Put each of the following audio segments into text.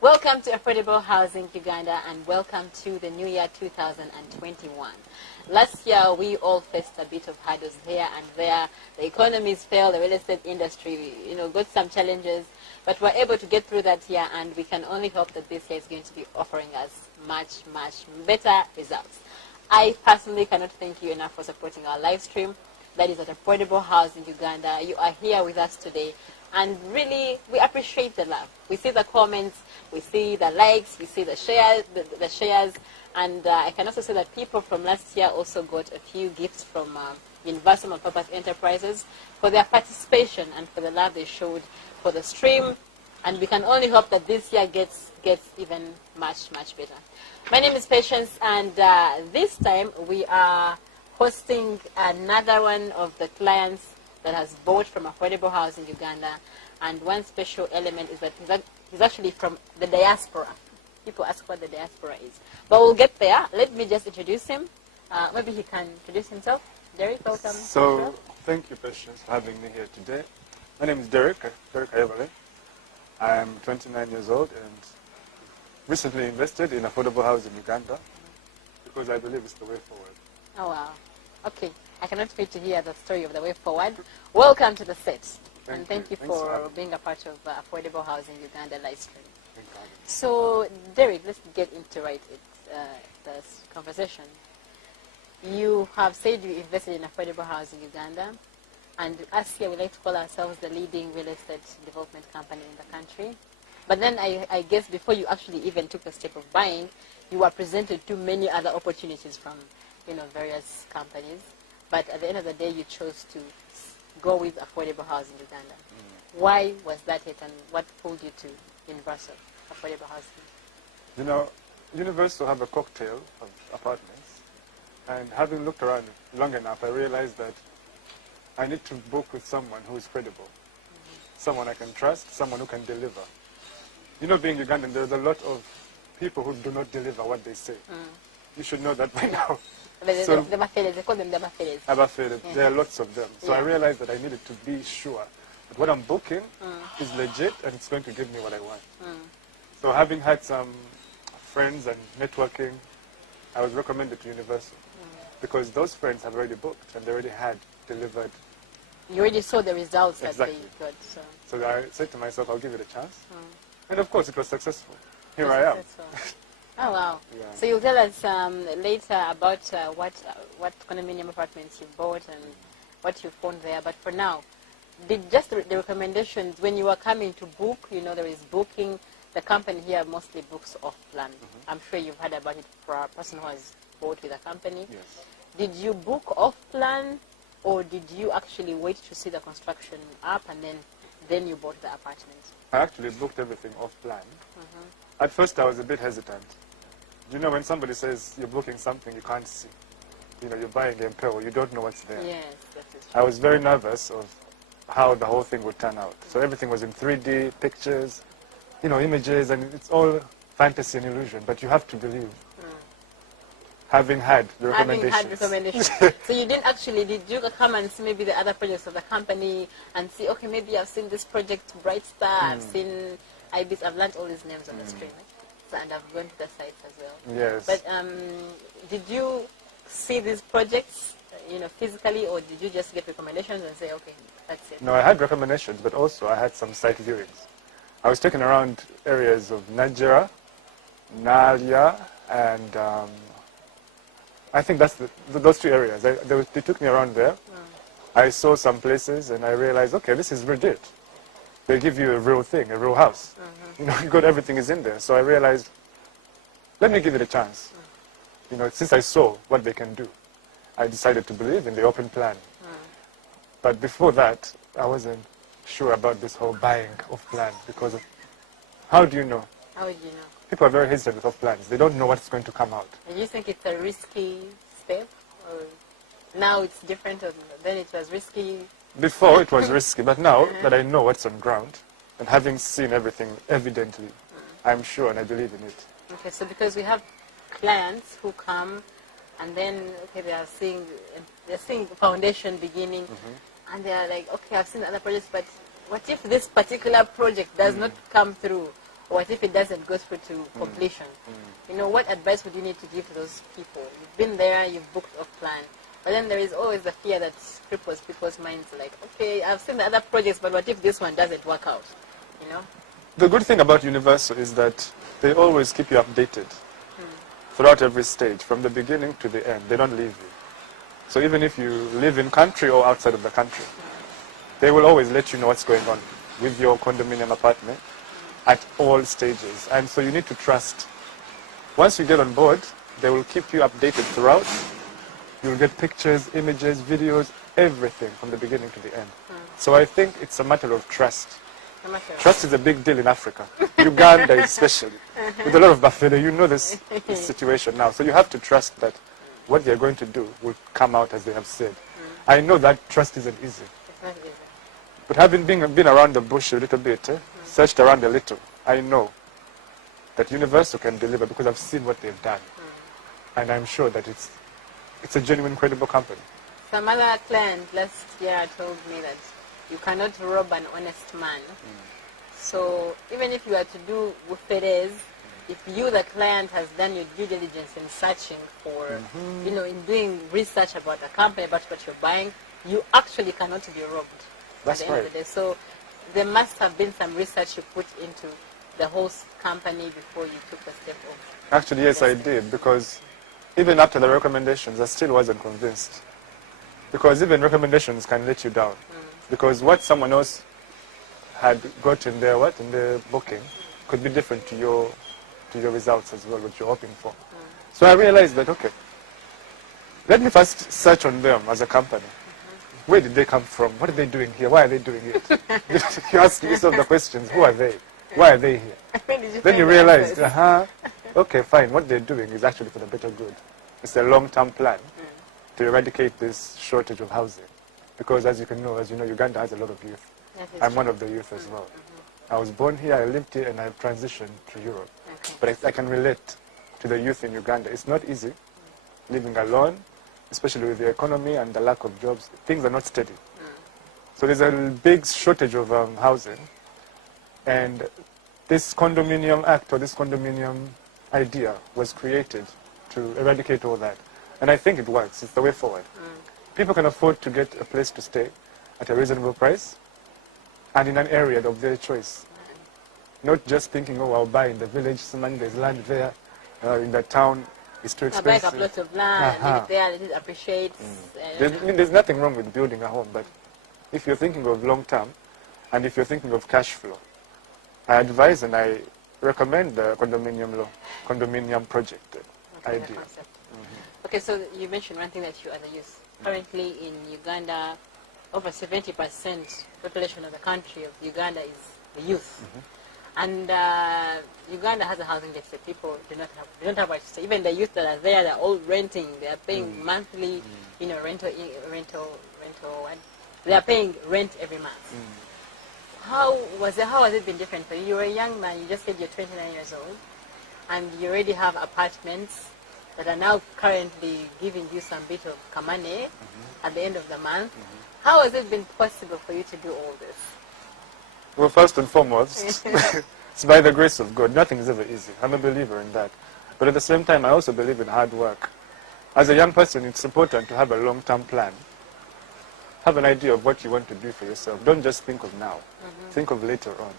Welcome to Affordable Housing Uganda and welcome to the new year 2021. Last year we all faced a bit of hurdles here and there. The economies failed, the real estate industry, got some challenges, but we're able to get through that year, and we can only hope that this year is going to be offering us much, much better results. I personally cannot thank you enough for supporting our live stream. That is at Affordable Housing Uganda. You are here with us today, and really we appreciate the love. We see the comments, we see the likes, we see the shares, and I can also say that people from last year also got a few gifts from Universal Multipurpose Enterprises for their participation and for the love they showed for the stream, and we can only hope that this year gets even much, much better. My name is Patience, and this time we are hosting another one of the clients that has bought from Affordable Housing Uganda, and one special element is that he's actually from the Diaspora. People ask what the Diaspora is, but we'll get there. Let me just introduce him. Maybe he can introduce himself. Derek, welcome. So, thank you, Patience, for having me here today. My name is Derek Ayabale. I am 29 years old and recently invested in Affordable Housing Uganda because I believe it's the way forward. Oh, wow. Okay. I cannot wait to hear the story of the way forward. Welcome to the set. Thank you for being a part of Affordable Housing Uganda live stream. So, Derek, let's get into this conversation. You have said you invested in Affordable Housing Uganda, and us here we like to call ourselves the leading real estate development company in the country. But then I guess before you actually even took the step of buying, you were presented to many other opportunities from various companies. But at the end of the day, you chose to go with Affordable Housing Uganda. Why was that it, and what pulled you to Universal Affordable Housing? Universal have a cocktail of apartments, and having looked around long enough, I realized that I need to book with someone who is credible, someone I can trust, someone who can deliver. Being Ugandan, there's a lot of people who do not deliver what they say. You should know that by now. They call them the Abafeles. There are lots of them. So I realized that I needed to be sure that what I'm booking is legit and it's going to give me what I want. So having had some friends and networking, I was recommended to Universal because those friends have already booked and they already had delivered. You already saw the results that they got. So I said to myself, I'll give it a chance. And of course it was successful. Here I am. Oh, wow. Yeah. So you'll tell us later about what condominium apartments you bought and what you found there. But for now, just the recommendations, when you are coming to book, there is booking. The company here mostly books off-plan. I'm sure you've heard about it for a person who has bought with a company. Yes. Did you book off-plan, or did you actually wait to see the construction up and then you bought the apartment? I actually booked everything off-plan. At first I was a bit hesitant. When somebody says you're booking something you can't see, you're buying a pill, you don't know what's there. Yes, that is true. I was very nervous of how the whole thing would turn out. So everything was in 3D, pictures, images, and it's all fantasy and illusion, but you have to believe. Having had the recommendations. So you did you come and see maybe the other projects of the company and see, okay, maybe I've seen this project, Bright Star, I've seen Ibis, I've learned all these names on the stream, and I've gone to the sites as well. Yes. But did you see these projects, physically, or did you just get recommendations and say, okay, that's it? No, I had recommendations, but also I had some site viewings. I was taken around areas of Nigeria, Nalia, and I think that's those two areas. They took me around there. I saw some places, and I realized, okay, this is legit. They give you a real thing, a real house. You got everything is in there. So I realized, let me give it a chance. Since I saw what they can do, I decided to believe in the open plan. But before that, I wasn't sure about this whole buying of plan because of, how do you know? How would you know? People are very hesitant with off plans. They don't know what's going to come out. And you think it's a risky step? Or now it's different, or then it was risky? Before it was risky, but now that I know what's on ground, and having seen everything evidently, I'm sure and I believe in it. Okay, so because we have clients who come and then, okay, they're seeing foundation beginning, and they're like, okay, I've seen other projects, but what if this particular project does not come through? Or what if it doesn't go through to completion? What advice would you need to give to those people? You've been there, you've booked off plan, but then there is always the fear that cripples people's minds, like, okay, I've seen the other projects, but what if this one doesn't work out? The good thing about Universal is that they always keep you updated throughout every stage, from the beginning to the end. They don't leave you. So even if you live in country or outside of the country, they will always let you know what's going on with your condominium apartment at all stages. And so you need to trust. Once you get on board, they will keep you updated throughout. You'll get pictures, images, videos, everything from the beginning to the end. So I think it's a matter of trust. Trust is a big deal in Africa, Uganda especially. With a lot of buffalo, this situation now. So you have to trust that what they're going to do will come out as they have said. I know that trust isn't easy. It's not easy. But having been around the bush a little bit, searched around a little, I know that Universal can deliver because I've seen what they've done. And I'm sure that it's a genuine, credible company. Some other client last year told me that you cannot rob an honest man. So even if you are to do wuferes, if you, the client, has done your due diligence in searching for, in doing research about a company, about what you're buying, you actually cannot be robbed. That's at the end of the day. So there must have been some research you put into the host company before you took the step of. Actually, yes, I did, because even after the recommendations, I still wasn't convinced. Because even recommendations can let you down. Because what someone else had got in their booking could be different to your results as well, what you're hoping for. So I realized that, okay, let me first search on them as a company. Where did they come from? What are they doing here? Why are they doing it? You ask yourself the questions, who are they? Why are they here? Then you realize, okay, fine, what they're doing is actually for the better good. It's a long-term plan to eradicate this shortage of housing. Because as you know, Uganda has a lot of youth. I'm one of the youth as well. I was born here, I lived here, and I've transitioned to Europe. But I can relate to the youth in Uganda. It's not easy living alone, especially with the economy and the lack of jobs. Things are not steady. So there's a big shortage of housing. And this condominium act or this condominium idea was created to eradicate all that. And I think it works. It's the way forward. People can afford to get a place to stay at a reasonable price and in an area of their choice. Not just thinking, oh, I'll buy in the village, there's land there, in the town, it's too expensive. I'll buy a plot of land, leave it there, it appreciates. There's nothing wrong with building a home, but if you're thinking of long term, and if you're thinking of cash flow, I advise and I recommend the condominium project idea. Okay, so you mentioned one thing that you are the youth. Currently in Uganda, over 70% population of the country of Uganda is the youth. And Uganda has a housing deficit. People do not have much to say. Even the youth that are there, they're all renting. They are paying monthly, rental. They are paying rent every month. How has it been different for you? You were a young man. You just said you're 29 years old, and you already have apartments that are now currently giving you some bit of kamane at the end of the month. How has it been possible for you to do all this? Well, first and foremost, it's by the grace of God. Nothing is ever easy. I'm a believer in that. But at the same time, I also believe in hard work. as a young person, it's important to have a long-term plan. Have an idea of what you want to do for yourself. Don't just think of now. Think of later on.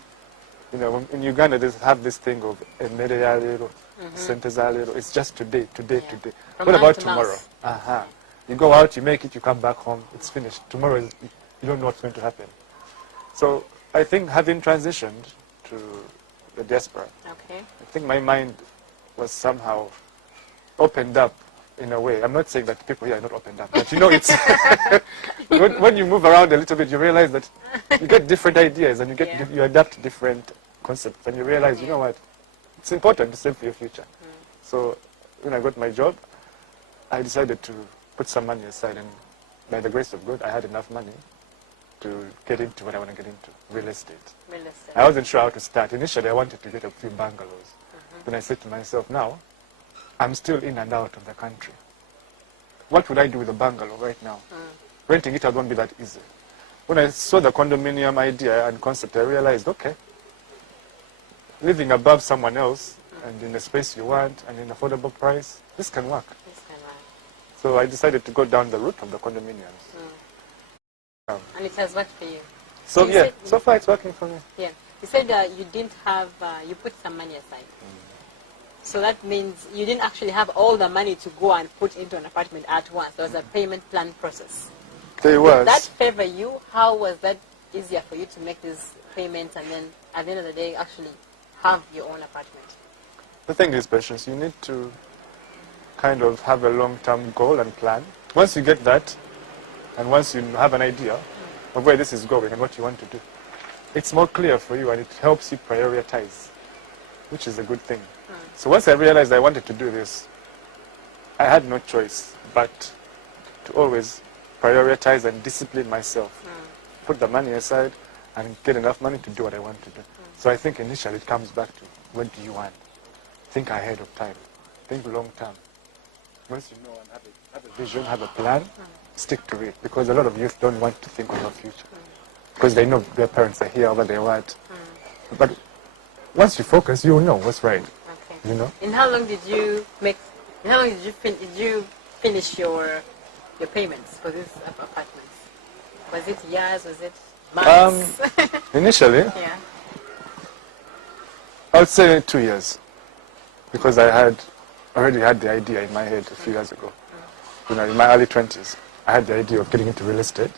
You know, in Uganda, they have this thing of emereyalero, sentezalero. It's just today. From What about to tomorrow? mouse. You go out, you make it, you come back home, it's finished. Tomorrow, you don't know what's going to happen. So I think having transitioned to the diaspora, Okay. I think my mind was somehow opened up in a way. I'm not saying that people here are not opened up, but you know, it's when you move around a little bit, you realize that you get different ideas and you adapt different concepts, and you realize, you know what, it's important to save for your future. So when I got my job, I decided to put some money aside, and by the grace of God, I had enough money to get into what I want to get into, real estate. I wasn't sure how to start. Initially, I wanted to get a few bungalows. Then I said to myself, now, I'm still in and out of the country. What would I do with a bungalow right now? Renting it out won't be that easy. When I saw the condominium idea and concept, I realized, okay, living above someone else and in the space you want and in affordable price, this can work. So I decided to go down the route of the condominiums. And it has worked for you. So yeah, so far it's working for me. Yeah. You said you didn't have, you put some money aside. So that means you didn't actually have all the money to go and put into an apartment at once. There was a payment plan process. There was. Did that favor you? How was that easier for you to make these payments and then at the end of the day actually have your own apartment? The thing is, Patience, you need to kind of have a long-term goal and plan. Once you get that, and once you have an idea of where this is going and what you want to do, it's more clear for you and it helps you prioritize, which is a good thing. So once I realized I wanted to do this, I had no choice but to always prioritize and discipline myself. Put the money aside and get enough money to do what I want to do. So I think initially it comes back to, what do you want? Think ahead of time. Think long term. Once you know and have a vision, have a plan, stick to it. Because a lot of youth don't want to think of their future. Because they know their parents are here, what they want. But once you focus, you'll know what's right. Okay. You know? And how long did you make? How long did you finish your payments for these apartments? Was it years? Was it months? Initially, Yeah. I would say 2 years. Because I already had the idea in my head a few years ago. You know, in my early 20s, I had the idea of getting into real estate.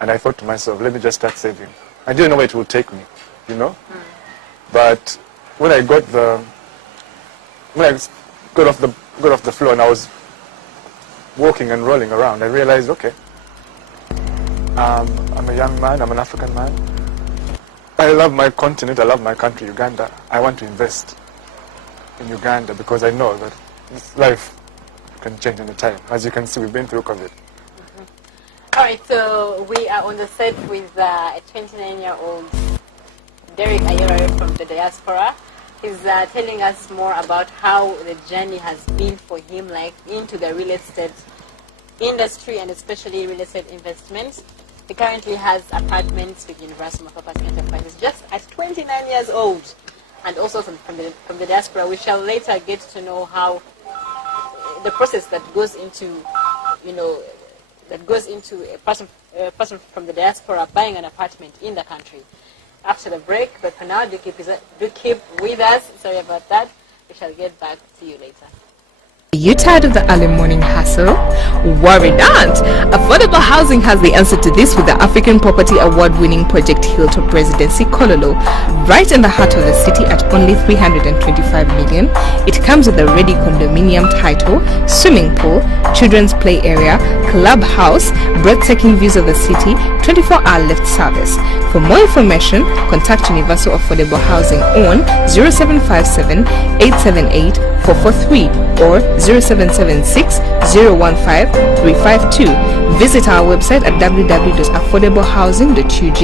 And I thought to myself, let me just start saving. I didn't know where it would take me, you know? But when I got off the floor and I was walking and rolling around, I realized, okay, I'm a young man, I'm an African man. I love my continent, I love my country, Uganda. I want to invest in Uganda because I know that this life can change any time. As you can see, we've been through COVID. All right, so we are on the set with a 29-year-old Derek Ayora from the Diaspora. He's telling us more about how the journey has been for him, like into the real estate industry and especially real estate investments. He currently has apartments with Universal Property Enterprises just at 29 years old. And also from the Diaspora, we shall later get to know how the process that goes into, you know, that goes into a person from the Diaspora buying an apartment in the country. After the break, but for now, do keep with us. Sorry about that. We shall get back to you later. Are you tired of the early morning hustle? Worry not! Affordable Housing has the answer to this with the African Property Award-winning project Hilltop Residency Kololo. Right in the heart of the city at only 325 million, it comes with a ready condominium title, swimming pool, children's play area, clubhouse, breathtaking views of the city, 24-hour lift service. For more information, contact Universal Affordable Housing on 0757 878 443 or 0776 015 352. Visit our website at www.affordablehousing.ug.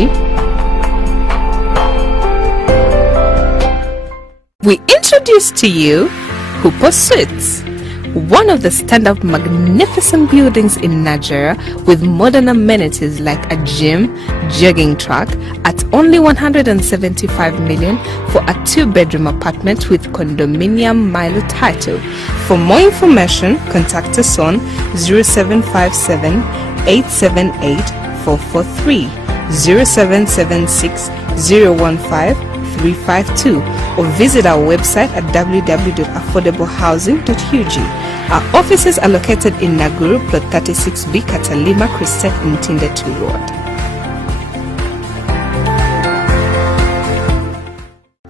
We introduce to you Hooper Suits. one of the standout magnificent buildings in Nigeria with modern amenities like a gym, jogging track at only 175 million for a 2-bedroom apartment with condominium Milo title. For more information, contact us on 0757 878 443, 0776 015 352, or visit our website at www.affordablehousing.ug. Our offices are located in Naguru, plot 36B, Katalima Christian in Tindetu Road.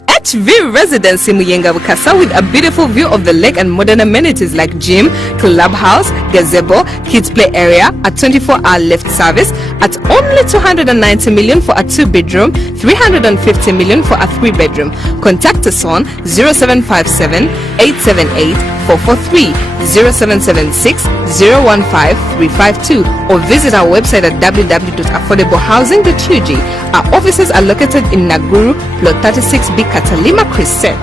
HV Residency Muyenga Bukasa with a beautiful view of the lake and modern amenities like gym, clubhouse, gazebo, kids play area, a 24-hour lift service at only 290 million for a 2-bedroom, 350 million for a 3-bedroom. Contact us on 0757 878 443, 0776 015 352, or visit our website at www.affordablehousing.ug. Our offices are located in Naguru, plot 36B, Katalima Christian.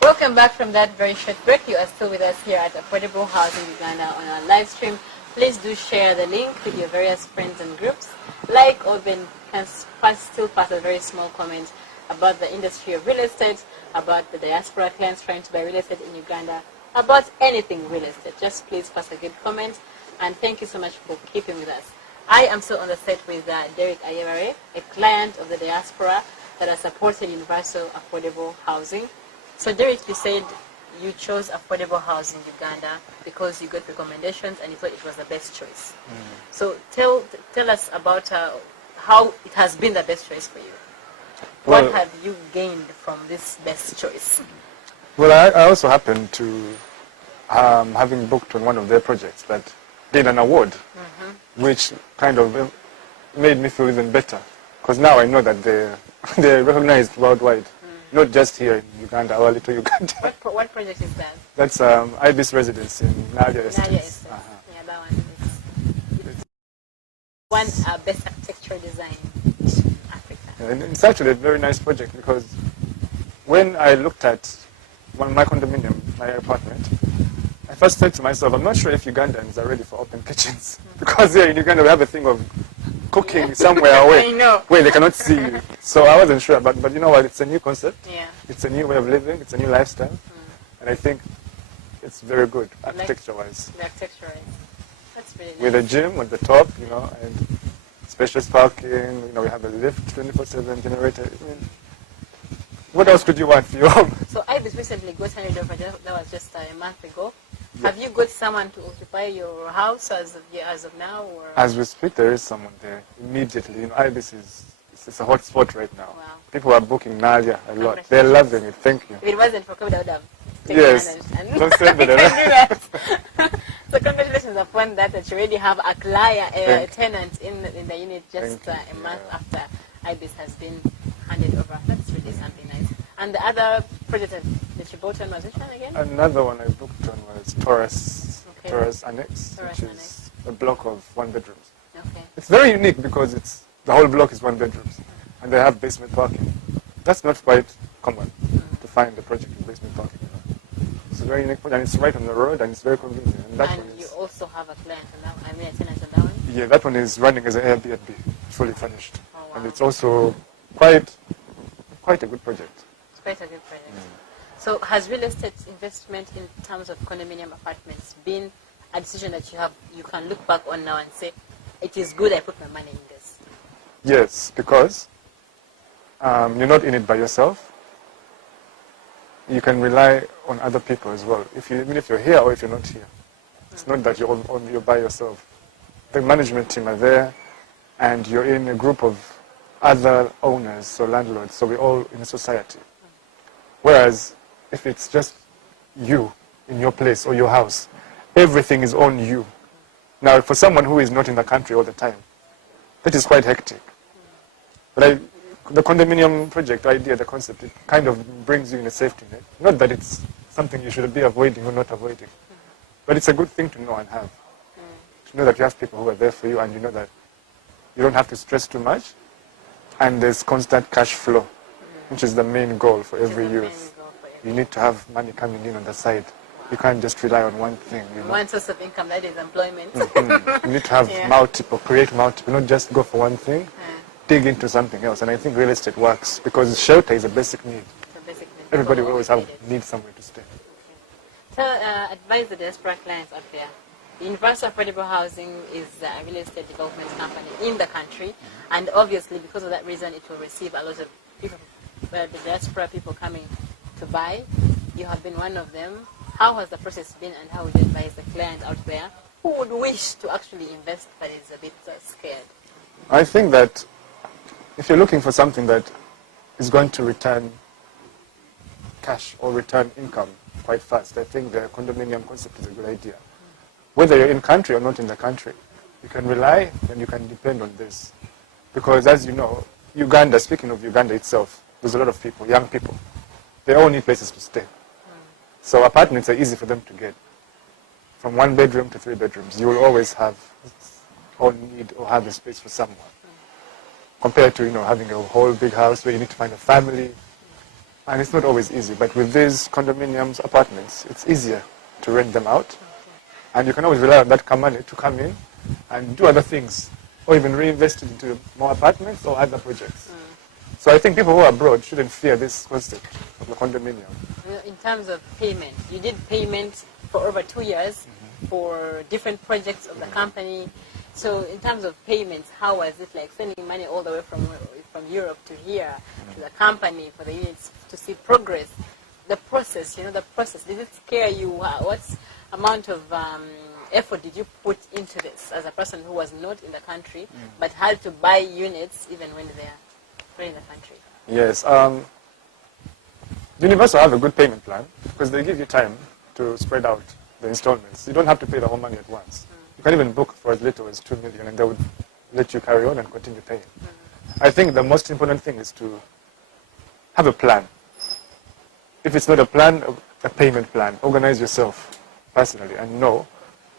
Welcome back from that very short break. You are still with us here at Affordable Housing Uganda on our live stream. Please do share the link with your various friends and groups. Like or then can still pass a very small comment about the industry of real estate, about the diaspora clients trying to buy real estate in Uganda, about anything real estate. Just please pass a good comment, and thank you so much for keeping with us. I am still on the set with Derek Ayebare, a client of the diaspora that has supported universal affordable housing. So Derek, you said you chose affordable housing Uganda because you got recommendations and you thought it was the best choice. So tell us about how it has been the best choice for you. Well, what have you gained from this best choice? Well, I also happened to having booked on one of their projects that did an award, which kind of made me feel even better, because now I know that they're recognized worldwide, not just here in Uganda, our little Uganda. What project is that? That's Ibis Residence in Nadia Estates. Yeah, that one is one best architectural design in Africa. And it's actually a very nice project, because when I looked at my condominium, my apartment, I first said to myself, I'm not sure if Ugandans are ready for open kitchens. Because here in Uganda we have a thing of cooking somewhere away where they cannot see you. So I wasn't sure, but you know what, it's a new concept. Yeah. It's a new way of living, it's a new lifestyle. And I think it's very good, architecture-wise. Architecture-wise. That's really nice. With a gym at the top, and spacious parking, we have a lift, 24/7 generator. I mean, what else could you want for your home? So Ibis recently got handed over, that was just a month ago. Yeah. Have you got someone to occupy your house as of now? Or? As we speak, there is someone there immediately. Ibis it's a hot spot right now. Wow. People are booking Nadia a lot. They're loving it. Thank you. If it wasn't for COVID, I would have yes. Don't send it. So congratulations upon that you already have a client, a tenant in the unit just a month after Ibis has been handed over. That's really something nice. And the other project that you bought on was which one again? Another one I booked on was Taurus Annex, which is a block of 1 bedrooms. Okay. It's very unique because the whole block is 1 bedrooms, and they have basement parking. That's not quite common to find a project with basement parking. It's a very unique project, and it's right on the road, and it's very convenient. And you also have a client on that one, a tenant on that one? Yeah, that one is running as an Airbnb, fully furnished. Oh, wow. And it's also quite a good project. It's quite a good project. So has real estate investment in terms of condominium apartments been a decision that you can look back on now and say, it is good I put my money in this? Yes, because you're not in it by yourself. You can rely on other people as well, even if you're here or if you're not here. It's not that you're by yourself. The management team are there, and you're in a group of other owners, so landlords, so we're all in a society. Whereas if it's just you in your place or your house, everything is on you. Now, for someone who is not in the country all the time, that is quite hectic. But the condominium project idea, the concept, it kind of brings you in a safety net. Not that it's something you should be avoiding or not avoiding, but it's a good thing to know and have. To know that you have people who are there for you, and you know that you don't have to stress too much, and there's constant cash flow, which is the main goal for every youth. You need to have money coming in on the side. You can't just rely on one thing. You know? One source of income, that is employment. You need to have multiple, create multiple, not just go for one thing, dig into something else. And I think real estate works because shelter is a basic need. Everybody will always need somewhere to stay. So advise the Diaspora clients out there. Universal Affordable Housing is a real estate development company in the country, and obviously because of that reason it will receive a lot of people, the diaspora people coming to buy. You have been one of them. How has the process been, and how would you advise the client out there who would wish to actually invest but is a bit scared? I think that if you're looking for something that is going to return cash or return income quite fast, I think the condominium concept is a good idea. Whether you're in country or not in the country, you can rely and you can depend on this. Because as you know, Uganda, speaking of Uganda itself, there's a lot of people, young people. They all need places to stay. So apartments are easy for them to get. From 1 bedroom to 3 bedrooms, you will always have or need or have a space for someone. Compared to, having a whole big house where you need to find a family. And it's not always easy. But with these condominiums, apartments, it's easier to rent them out. And you can always rely on that money to come in and do other things. Or even reinvest it into more apartments or other projects. So I think people who are abroad shouldn't fear this concept of the condominium. In terms of payment, you did payment for over 2 years for different projects of the company. So in terms of payments, how was it like sending money all the way from Europe to here to the company for the units to see progress? The process, the process, did it scare you? What amount of effort did you put into this as a person who was not in the country but had to buy units even when they are in the country? Yes. Universal have a good payment plan because they give you time to spread out the installments. You don't have to pay the whole money at once. You can even book for as little as 2 million and they would let you carry on and continue paying. I think the most important thing is to have a plan. If it's not a plan, a payment plan. Organize yourself personally and know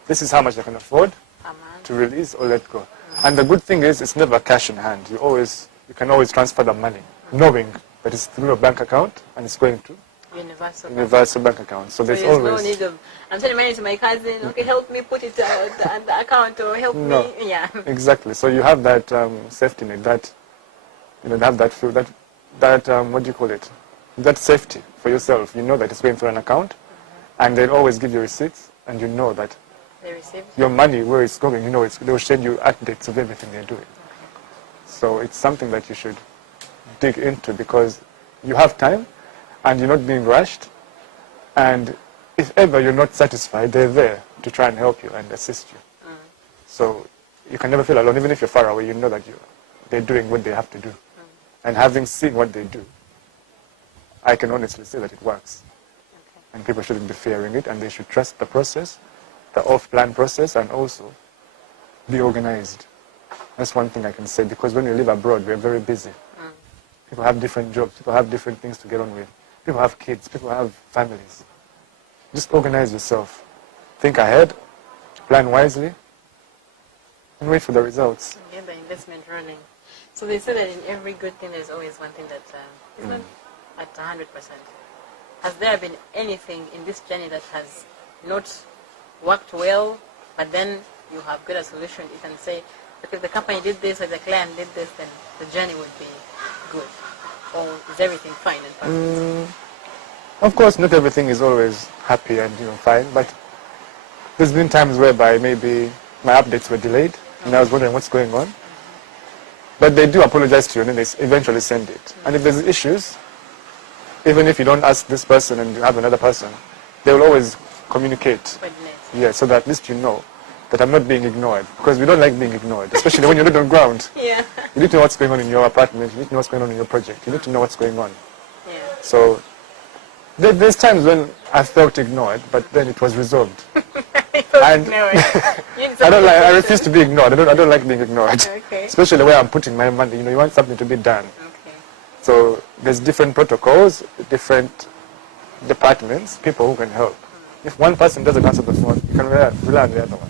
this is how much I can afford to release or let go. And the good thing is it's never cash in hand. You can always transfer the money knowing that it's through a bank account and it's going to Universal bank account. So there's always no need of I'm sending money to my cousin. Okay, help me put it on the account or help me. Yeah. Exactly. So you have that safety net. That have that feel that what do you call it? That safety for yourself. You know that it's going through an account, and they'll always give you receipts, and you know that they receive your money where it's going. They'll send you updates of everything they're doing. So it's something that you should dig into because you have time. And you're not being rushed, and if ever you're not satisfied, they're there to try and help you and assist you. So you can never feel alone, even if you're far away. You know that they're doing what they have to do, and having seen what they do, I can honestly say that it works. And people shouldn't be fearing it, and they should trust the process, the off-plan process, and also be organized. That's one thing I can say because when we live abroad, we're very busy. People have different jobs. People have different things to get on with. People have kids, people have families. Just organize yourself. Think ahead, plan wisely, and wait for the results. Get the investment rolling. So they say that in every good thing there's always one thing that is not at 100%. Has there been anything in this journey that has not worked well, but then you have got a solution? You can say, okay, if the company did this or the client did this, then the journey would be good. Or is everything fine and perfect? Of course, not everything is always happy and fine, but there's been times whereby maybe my updates were delayed, and I was wondering what's going on. But they do apologize to you, and then they eventually send it. And if there's issues, even if you don't ask this person and you have another person, they will always communicate. Yeah, so that at least you know that I'm not being ignored, because we don't like being ignored, especially when you're not on ground. Yeah. You need to know what's going on in your apartment, you need to know what's going on in your project, you need to know what's going on. Yeah. So there's times when I felt ignored, but then it was resolved. And I refuse to be ignored. I don't like being ignored. Okay. Especially where I'm putting my money. You want something to be done. Okay. So there's different protocols, different departments, people who can help. If one person doesn't answer the phone, you can rely on the other one.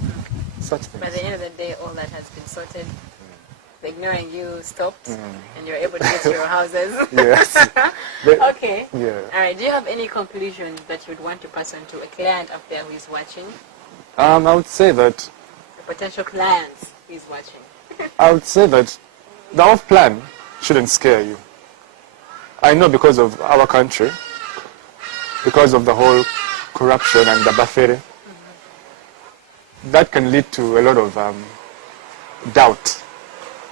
Such things. By the end of the day, all that has been sorted. the ignoring you stopped and you're able to get your houses. Yes. Okay. Yeah. All right. Do you have any conclusions that you'd want to pass on to a client up there who is watching? I would say that A potential client who is watching. I would say that the off plan shouldn't scare you. I know because of our country, because of the whole corruption and the buffet, that can lead to a lot of doubt,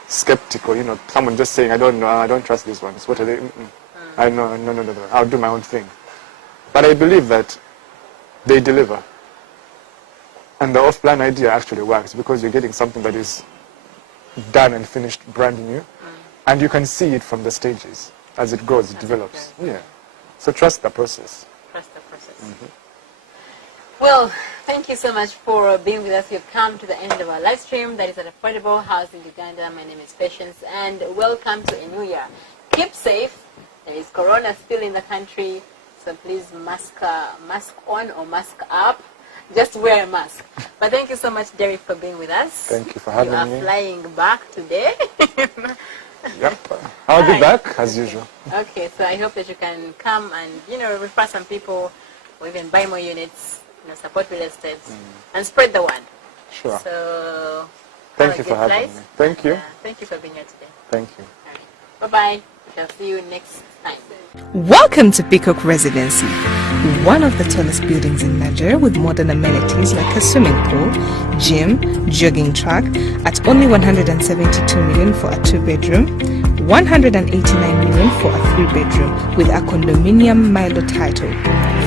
skeptical, someone just saying, I don't know, I don't trust these ones. What are they? I know, no, I'll do my own thing. But I believe that they deliver. And the off-plan idea actually works because you're getting something that is done and finished brand new. And you can see it from the stages. As it goes, it develops. Yeah. So trust the process. Trust the process. Well, thank you so much for being with us. We've come to the end of our live stream. That is at Affordable Housing Uganda. My name is Patience, and welcome to a new year. Keep safe. There is corona still in the country, so please mask on or mask up. Just wear a mask. But thank you so much, Derek, for being with us. Thank you for having me. You are flying back today. Yep. I'll be back as usual. Okay, so I hope that you can come and, refer some people or even buy more units, support real estate and spread the word. Sure. So, thank you for having me. Thank you. Thank you for being here today. Thank you. All right. Bye-bye. We shall see you next time. Welcome to Peacock Residency, one of the tallest buildings in Nigeria with modern amenities like a swimming pool, gym, jogging track at only 172 million for a 2-bedroom, 189 million for a 3-bedroom with a condominium Milo title.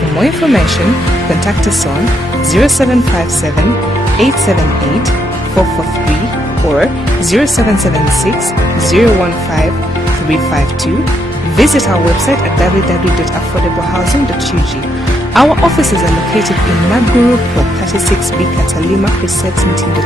For more information, contact us on 0757 878 443 or 0776 015 352. Visit our website at www.affordablehousing.ug. Our offices are located in Maguru Plot 36B Catalima Crescent Ntinda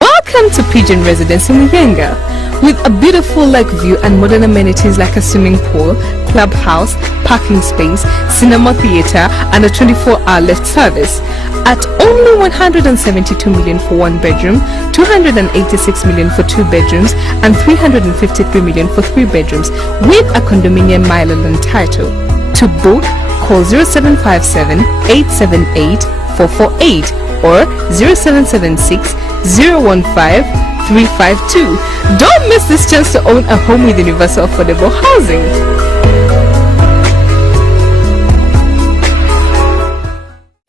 2. Welcome to Pigeon Residence in Muyenga. With a beautiful lake view and modern amenities like a swimming pool, clubhouse, parking space, cinema theater, and a 24-hour lift service. At only 172 million for 1 bedroom, 286 million for 2 bedrooms, and 353 million for 3 bedrooms, with a condominium Miloland title. To book, call 0757 878 448 or 0776 015 352. Don't miss this chance to own a home with universal affordable housing.